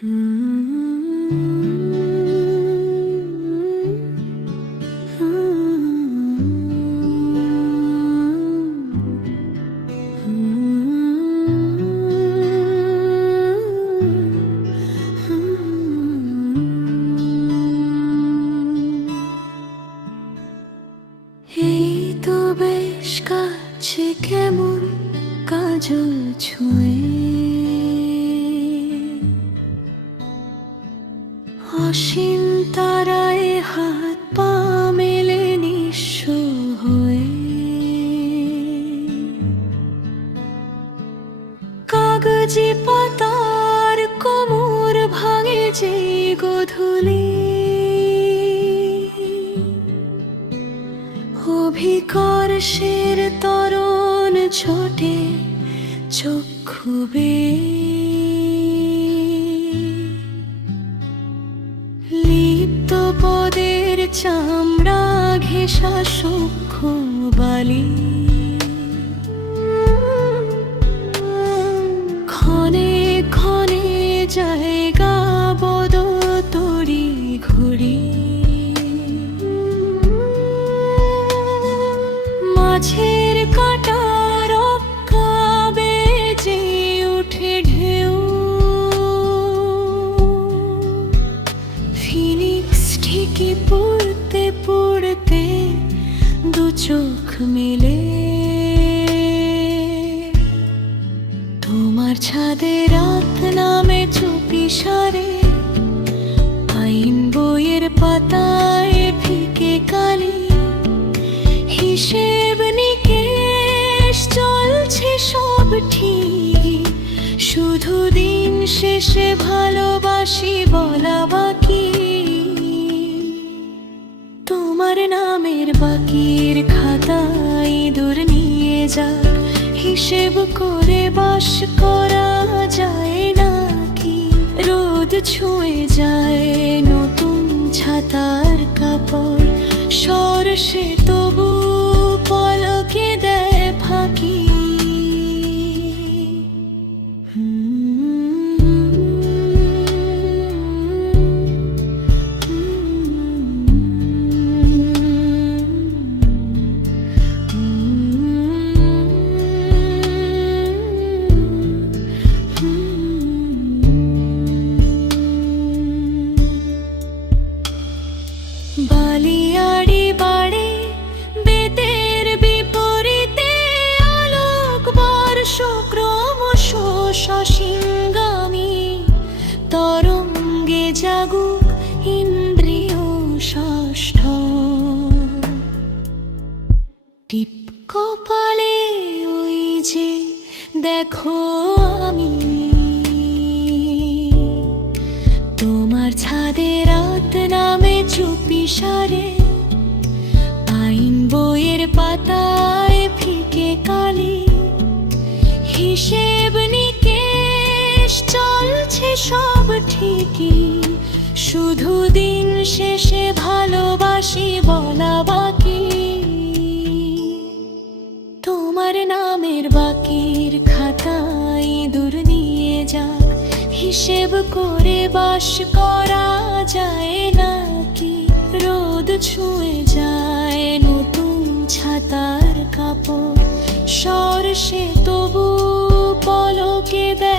এই তো বেশ কাছে কেমন কাজল ছুঁয়ে, অসীম তারায় হাত পা মেলে নিঃস্ব হয়ে, কাগজি পাতার কোমর ভাঙে যে গোধূলি, অভিকর্ষের তরণ ছোটে চক্ষু লিপ্ত পদের চামড়া ঘেঁষা সূক্ষ্ম বালি, ক্ষণে ক্ষণে জায়গা বদতরি ঘুরি, মাঝের কাঁটার কাবে যে উঠে ঢেউ, ফিনিক্স ঠিকই পড়তে পড়তে দু চোখ মিলে, তোমার ছাদে রাত নামে চুপি সারে, আইন বইয়ের পাতায় ফিকে কালি, হিসেব নিকেশ চলছে সব ঠিক, শুধু দিন শেষে ভালোবাসি বলা বাকি, তোমার নামের বাকির খাতায় দূর নিয়ে যাক, হিসেব করে বাস করা যায় নাকি, রোদ ছুঁয়ে যায় নতুন ছাতার কাপড়, সরষে তবু পলকে দেয় ফাঁকি। বালিয়াড়ি বাড়ে বেতের বিপরীতে, আলোক বর্ষ ক্রমশ সসীমগামী, তরঙ্গে জাগুক ইন্দ্রিয় ষষ্ঠ, টিপ কপালে ওই যে দেখো আমি, তোমার ছাদে রাত নামে চুপি সারে, আইন বইয়ের পাতায় ফিকে কালি, হিসেব নিকেশ চলছে সব ঠিকই, শুধু দিন শেষে ভালোবাসি বলা বাকি, তোমার নামের বাকির খাতায় দূর নিয়ে যাক, হিসেব করে বাস করা যায় নাকি, রোদ ছুঁয়ে যায় নতুন ছাতার কাপড়, সরষে তবু পলকে দেয়